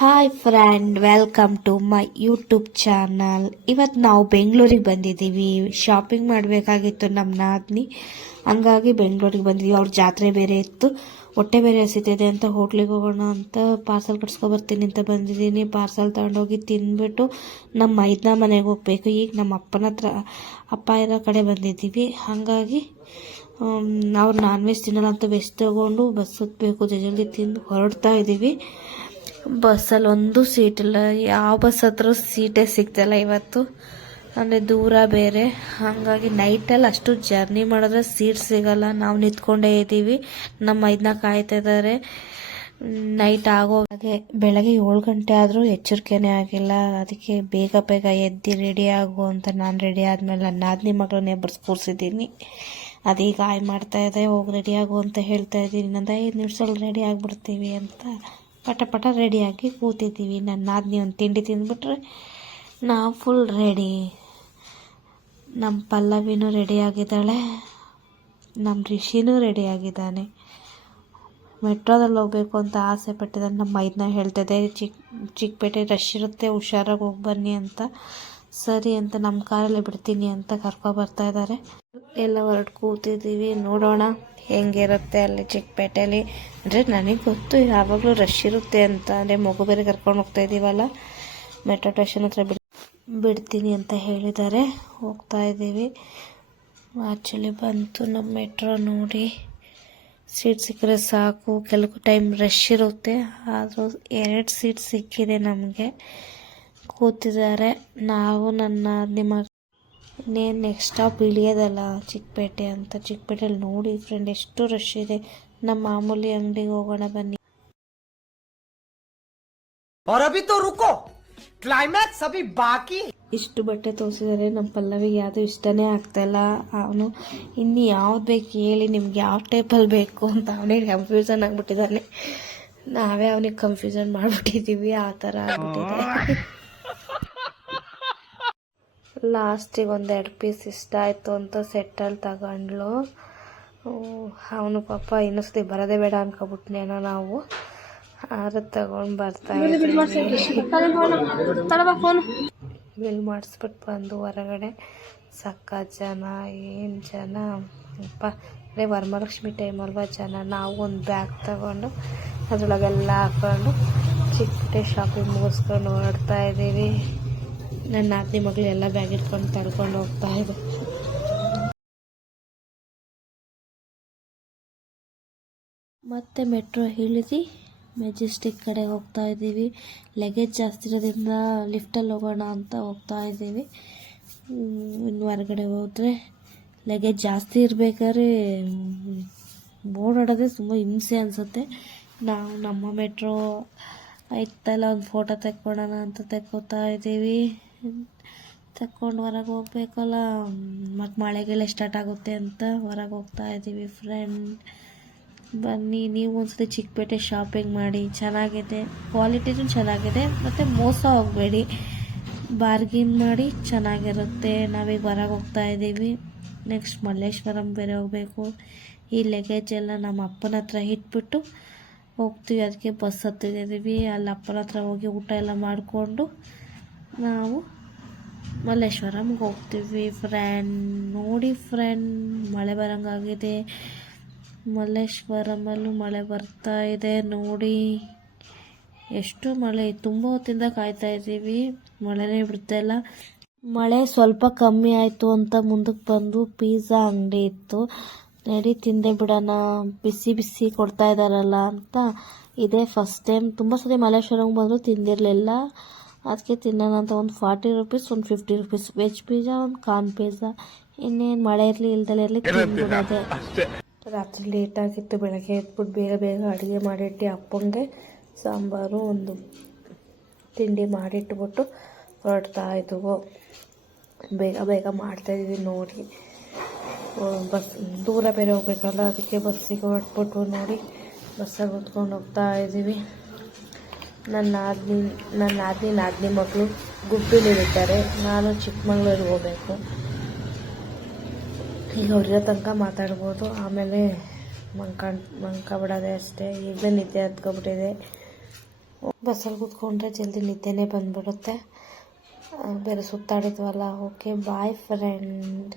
Hi friend, welcome to my YouTube channel. ಇವತ್ತು ನಾವು ಬೆಂಗಳೂರಿಗೆ ಬಂದಿದ್ದೀವಿ. ಶಾಪಿಂಗ್ ಮಾಡಬೇಕಾಗಿತ್ತು ನಮ್ಮ ನಾದಿನಿ, ಹಂಗಾಗಿ ಬೆಂಗಳೂರಿಗೆ ಬಂದಿದ್ದೀವಿ. ಅವ್ರ ಜಾತ್ರೆ ಬೇರೆ ಇತ್ತು, ಹೊಟ್ಟೆ ಬೇರೆ ಹಸಿತಿದೆ ಅಂತ ಹೋಟ್ಲಿಗೆ ಹೋಗೋಣ ಅಂತ ಪಾರ್ಸಲ್ ಕಟ್ಸ್ಕೊಬರ್ತೀನಿ ಅಂತ ಬಂದಿದ್ದೀನಿ. ಪಾರ್ಸಲ್ ತಗೊಂಡೋಗಿ ತಿಂದ್ಬಿಟ್ಟು ನಮ್ಮ ಮೈದ್ನ ಮನೆಗೆ ಹೋಗ್ಬೇಕು. ಈಗ ನಮ್ಮ ಅಪ್ಪನ ಹತ್ರ ಅಪ್ಪ ಇರೋ ಕಡೆ ಬಂದಿದ್ದೀವಿ. ಹಾಗಾಗಿ ಅವ್ರು ನಾನ್ ವೆಜ್ ತಿನ್ನಲ್ಲ ಅಂತ ವೆಜ್ ತಗೊಂಡು ಬಸ್ ಹತ್ತಬೇಕು. ಜಲ್ದಿ ತಿಂದು ಹೊರಡ್ತಾ ಇದ್ದೀವಿ. ಬಸ್ಸಲ್ಲಿ ಒಂದು ಸೀಟಿಲ್ಲ, ಯಾವ ಬಸ್ ಹತ್ರ ಸೀಟೇ ಸಿಗ್ತಾಯಿಲ್ಲ ಇವತ್ತು. ಅಂದರೆ ದೂರ ಬೇರೆ, ಹಾಗಾಗಿ ನೈಟಲ್ಲಿ ಅಷ್ಟು ಜರ್ನಿ ಮಾಡಿದ್ರೆ ಸೀಟ್ ಸಿಗಲ್ಲ. ನಾವು ನಿಂತ್ಕೊಂಡೇ ಇದ್ದೀವಿ, ನಮ್ಮ ಇದನ್ನ ಕಾಯ್ತಾ ಇದ್ದಾರೆ. ನೈಟ್ ಹಾಗೆ ಬೆಳಗ್ಗೆ 7 ಗಂಟೆ ಆದರೂ ಎಚ್ಚರಿಕೆನೇ ಆಗಿಲ್ಲ. ಅದಕ್ಕೆ ಬೇಗ ಬೇಗ ಎದ್ದು ರೆಡಿ ಆಗು ಅಂತ ನಾನು ರೆಡಿ ಆದಮೇಲೆ ನನ್ನ ನಾದಿನಿ ಮಗಳನ್ನೇ ಕೂರಿಸಿದ್ದೀನಿ. ಅದೀಗ ಆಯ್ ಮಾಡ್ತಾ ಇದೆ, ಹೋಗಿ ರೆಡಿ ಆಗು ಅಂತ ಹೇಳ್ತಾ ಇದ್ದೀನಿ. ಇನ್ನೊಂದು 5 ನಿಮಿಷದಲ್ಲಿ ರೆಡಿ ಆಗಿಬಿಡ್ತೀವಿ ಅಂತ ಪಟ ರೆಡಿಯಾಗಿ ಕೂತಿದ್ದೀವಿ. ನನ್ನ ನಾದಿನಿ ಒಂದು ತಿಂಡಿ ತಿಂದ್ಬಿಟ್ರೆ ನಾವು ಫುಲ್ ರೆಡಿ. ನಮ್ಮ ಪಲ್ಲವಿನೂ ರೆಡಿಯಾಗಿದ್ದಾಳೆ, ನಮ್ಮ ರಿಷಿನೂ ರೆಡಿಯಾಗಿದ್ದಾನೆ. ಮೆಟ್ರೋದಲ್ಲಿ ಹೋಗಬೇಕು ಅಂತ ಆಸೆ ಪಟ್ಟಿದ್ದಾನೆ. ನಮ್ಮ ಮೈದನ್ನ ಹೇಳ್ತಿದ್ದೆ, ಚಿಕ್ಕಪೇಟೆ ರಶ್ ಇರುತ್ತೆ, ಹುಷಾರಾಗಿ ಹೋಗಿ ಬನ್ನಿ ಅಂತ. ಸರಿ ಅಂತ ನಮ್ಮ ಕಾರಲ್ಲೇ ಬಿಡ್ತೀನಿ ಅಂತ ಕರ್ಕೊಬರ್ತಾ ಇದ್ದಾರೆ. ಎಲ್ಲ ಹೊರಟು ಕೂತಿದ್ದೀವಿ, ನೋಡೋಣ ಹೆಂಗಿರುತ್ತೆ ಅಲ್ಲಿ ಚಿಕ್ಕಪೇಟೆಯಲ್ಲಿ. ಅಂದರೆ ನನಗೆ ಗೊತ್ತು ಯಾವಾಗಲೂ ರಶ್ ಇರುತ್ತೆ ಅಂತ, ಅಂದರೆ ಮಗು ಬೇರೆ ಕರ್ಕೊಂಡು ಹೋಗ್ತಾ ಇದ್ದೀವಲ್ಲ, ಮೆಟ್ರೋ ಸ್ಟೇಷನ್ ಹತ್ರ ಬಿಡ್ತೀನಿ ಅಂತ ಹೇಳಿದ್ದಾರೆ. ಹೋಗ್ತಾ ಇದ್ದೀವಿ. ಆ್ಯಕ್ಚುಲಿ ಬಂತು ನಮ್ಮ ಮೆಟ್ರೋ. ನೋಡಿ, ಸೀಟ್ ಸಿಕ್ಕರೆ ಸಾಕು. ಕೆಲವು ಟೈಮ್ ರಶ್ ಇರುತ್ತೆ, ಆದರೂ 2 ಸೀಟ್ ಸಿಕ್ಕಿದೆ ನಮಗೆ. ಕೂತಿದ್ದಾರೆ. ನಾವು ನಿಮ್ಮ ಇನ್ನೇನು ನೆಕ್ಸ್ಟ್ ಸ್ಟಾಪ್ ಇಳಿಯೋದಲ್ಲ ಚಿಕ್ಕಪೇಟೆ ಅಂತ. ಚಿಕ್ಕಪೇಟೆಯಲ್ಲಿ ನೋಡಿ ಫ್ರೆಂಡ್ ಎಷ್ಟು ರಶ್ ಇದೆ. ನಮ್ಮ ಮಾಮೂಲಿ ಅಂಗಡಿಗೆ ಹೋಗೋಣ ಬನ್ನಿ. ಇಷ್ಟು ಬಟ್ಟೆ ತೋರಿಸಿದರೆ ನಮ್ಮ ಪಲ್ಲವಿಗೆ ಯಾವುದು ಇಷ್ಟನೇ ಆಗ್ತಾಯಿಲ್ಲ. ಅವನು ಇನ್ನು ಯಾವ್ದು ಬೇಕು ಹೇಳಿ, ನಿಮ್ಗೆ ಯಾವ ಟೈಪಲ್ಲಿ ಬೇಕು ಅಂತ ಅವನೇ ಕನ್ಫ್ಯೂಸನ್ ಆಗಿಬಿಟ್ಟಿದ್ದಾನೆ. ನಾವೇ ಅವನಿಗೆ ಕನ್ಫ್ಯೂಸನ್ ಮಾಡಿಬಿಟ್ಟಿದ್ದೀವಿ, ಆ ಥರ ಆಗ್ಬಿಟ್ಟಿದೆ. ಲಾಸ್ಟಿಗೆ 1-2 ಪೀಸ್ ಇಷ್ಟ ಆಯಿತು ಅಂತ ಸೆಟ್ಟಲ್ಲಿ ತಗೊಂಡ್ಲು. ಅವನು ಪಾಪ ಇನ್ನೊಂದ್ಸತಿ ಬರೋದೇ ಬೇಡ ಅನ್ಕೊಬಿಟ್ನೇನೋ. ನಾವು ಆದ್ರೆ ತಗೊಂಡು ಬರ್ತಾ ಬಿಲ್ ಮಾಡಿಸ್ಬಿಟ್ಟು ಬಂದು ಹೊರಗಡೆ. ಸಕ್ಕ ಜನ, ಏನು ಜನ ಅಪ್ಪ. ಅದೇ ವರಮಹಾಲಕ್ಷ್ಮಿ ಟೈಮ್ ಅಲ್ವಾ ಜನ. ನಾವು ಒಂದು ಬ್ಯಾಗ್ ತಗೊಂಡು ಅದರೊಳಗೆಲ್ಲ ಹಾಕ್ಕೊಂಡು ಚಿಕ್ಕಪೇಟೆ ಶಾಪಿಂಗ್ ಮುಗಿಸ್ಕೊಂಡು ಹೊರಡ್ತಾ ಇದ್ದೀವಿ. ನನ್ನ ನಾದಿನಿ ಮಗಳು ಎಲ್ಲ ಬ್ಯಾಗ್ ಇಟ್ಕೊಂಡು ತಳ್ಕೊಂಡು ಹೋಗ್ತಾ ಇದೆ. ಮತ್ತೆ ಮೆಟ್ರೋ ಇಳಿದು ಮೆಜೆಸ್ಟಿಕ್ ಕಡೆ ಹೋಗ್ತಾ ಇದ್ದೀವಿ. ಲಗೇಜ್ ಜಾಸ್ತಿ ಇರೋದ್ರಿಂದ ಲಿಫ್ಟಲ್ಲಿ ಹೋಗೋಣ ಅಂತ ಹೋಗ್ತಾ ಇದ್ದೀವಿ. ಇನ್ನು ಹೊರಗಡೆ ಹೋದರೆ ಲಗೇಜ್ ಜಾಸ್ತಿ ಇರಬೇಕಾದ್ರೆ ಓಡಾಡೋದೇ ತುಂಬ ಹಿಂಸೆ ಅನಿಸುತ್ತೆ. ನಾವು ನಮ್ಮ ಮೆಟ್ರೋ ಐತಲ್ಲ, ಒಂದು ಫೋಟೋ ತೆಕ್ಕೊಳ್ಳೋಣ ಅಂತ ತೆಕ್ಕೋತಾ ಇದ್ದೀವಿ. ತಕ್ಕೊಂಡು ಹೊರಗೆ ಹೋಗ್ಬೇಕಲ್ಲ, ಮತ್ತು ಮಳೆಗೆಲ್ಲ ಸ್ಟಾರ್ಟ್ ಆಗುತ್ತೆ ಅಂತ ಹೊರಗೆ ಹೋಗ್ತಾ ಇದ್ದೀವಿ. ಫ್ರೆಂಡ್ ಬನ್ನಿ, ನೀವು ಒಂದ್ಸತಿ ಚಿಕ್ಕಪೇಟೆ ಶಾಪಿಂಗ್ ಮಾಡಿ, ಚೆನ್ನಾಗಿದೆ, ಕ್ವಾಲಿಟಿನೂ ಚೆನ್ನಾಗಿದೆ, ಮತ್ತು ಮೋಸ ಹೋಗಬೇಡಿ, ಬಾರ್ಗಿನ್ ಮಾಡಿ ಚೆನ್ನಾಗಿರುತ್ತೆ. ನಾವೀಗ ಹೊರಗೆ ಹೋಗ್ತಾ ಇದ್ದೀವಿ. ನೆಕ್ಸ್ಟ್ ಮಲ್ಲೇಶ್ವರಂ ಬೇರೆ ಹೋಗಬೇಕು. ಈ ಲಗೇಜ್ ಎಲ್ಲ ನಮ್ಮ ಅಪ್ಪನ ಹತ್ರ ಇಟ್ಬಿಟ್ಟು ಹೋಗ್ತೀವಿ. ಅದಕ್ಕೆ ಬಸ್ ಹತ್ತಿದ್ದೀವಿ. ಅಲ್ಲಿ ಅಪ್ಪನ ಹತ್ರ ಹೋಗಿ ಊಟ ಎಲ್ಲ ಮಾಡಿಕೊಂಡು ನಾವು ಮಲ್ಲೇಶ್ವರಂಗೆ ಹೋಗ್ತೀವಿ. ಫ್ರೆಂಡ್ ನೋಡಿ, ಫ್ರೆಂಡ್ ಮಳೆ ಬರೋಂಗಾಗಿದೆ. ಮಲ್ಲೇಶ್ವರಮಲ್ಲೂ ಮಳೆ ಬರ್ತಾ ಇದೆ ನೋಡಿ. ಎಷ್ಟು ಮಳೆ, ತುಂಬ ಹೊತ್ತಿಂದ ಕಾಯ್ತಾ ಇದ್ದೀವಿ, ಮಳೆನೇ ಬಿಡ್ತಾಯಿಲ್ಲ. ಮಳೆ ಸ್ವಲ್ಪ ಕಮ್ಮಿ ಆಯಿತು ಅಂತ ಮುಂದಕ್ಕೆ ಬಂದು ಪಿಜ್ಜಾ ಅಂಗಡಿ ಇತ್ತು. ನಡಿ ತಿಂದೆ ಬಿಡೋಣ, ಬಿಸಿ ಬಿಸಿ ಕೊಡ್ತಾ ಇದ್ದಾರಲ್ಲ ಅಂತ. ಇದೇ ಫಸ್ಟ್ ಟೈಮ್. ತುಂಬ ಸರಿ ಮಲ್ಲೇಶ್ವರಂಗೆ ಬಂದರೂ ತಿಂದಿರಲಿಲ್ಲ, ಅದಕ್ಕೆ ತಿನ್ನೋಣ ಅಂತ. ಒಂದು 40 ರೂಪೀಸ್, ಒಂದು 50 ರೂಪೀಸ್ ವೆಜ್ ಪಿಜ್ಜಾ, ಒಂದು ಕಾರ್ನ್ ಪಿಜ್ಜಾ. ಇನ್ನೇನು ಮಳೆ ಇರಲಿ ಇಲ್ದಲೇ ಇರಲಿ ತಿಂದ್ಬಿಡೋದೆ. ರಾತ್ರಿ ಲೇಟಾಗಿತ್ತು, ಬೆಳಗ್ಗೆ ಎದ್ಬಿಟ್ಟು ಬೇಗ ಬೇಗ ಅಡುಗೆ ಮಾಡಿಟ್ಟು ಅಪ್ಪಂಗೆ ಸಾಂಬಾರು ಒಂದು ತಿಂಡಿ ಮಾಡಿಟ್ಬಿಟ್ಟು ಹೊರಡ್ತಾ ಇದ್ವು. ಬೇಗ ಬೇಗ ಮಾಡ್ತಾಯಿದ್ವಿ ನೋಡಿ. ಬಸ್ ದೂರ ಬೇರೆ ಹೋಗ್ಬೇಕಲ್ಲ, ಅದಕ್ಕೆ ಬಸ್ಸಿಗೆ ಹೊರಟ್ಬಿಟ್ಟು ನೋಡಿ ಬಸ್ಸಲ್ಲಿ ಹೊತ್ಕೊಂಡು ಹೋಗ್ತಾ ಇದ್ದೀವಿ. ನನ್ನ ನಾದಿನಿ ಮಕ್ಕಳು ಗುಬ್ಬಿಲಿರ್ತಾರೆ, ನಾನು ಚಿಕ್ಕಮಂಗ್ಳೂರಿಗೆ ಹೋಗಬೇಕು. ಈಗ ಅವ್ರಿರೋ ತನಕ ಮಾತಾಡ್ಬೋದು, ಆಮೇಲೆ ಮಂಕ ಬಿಡೋದೆ ಅಷ್ಟೇ. ಈಗಲೇ ನಿದ್ದೆ ಹತ್ಕೊಬಿಟ್ಟಿದೆ. ಬಸ್ಸಲ್ಲಿ ಕೂತ್ಕೊಂಡ್ರೆ ಜಲ್ದಿ ನಿದ್ದೆನೇ ಬಂದ್ಬಿಡುತ್ತೆ. ಬೇರೆ ಸುತ್ತಾಡಿದ್ವಲ್ಲ. Okay boy friend.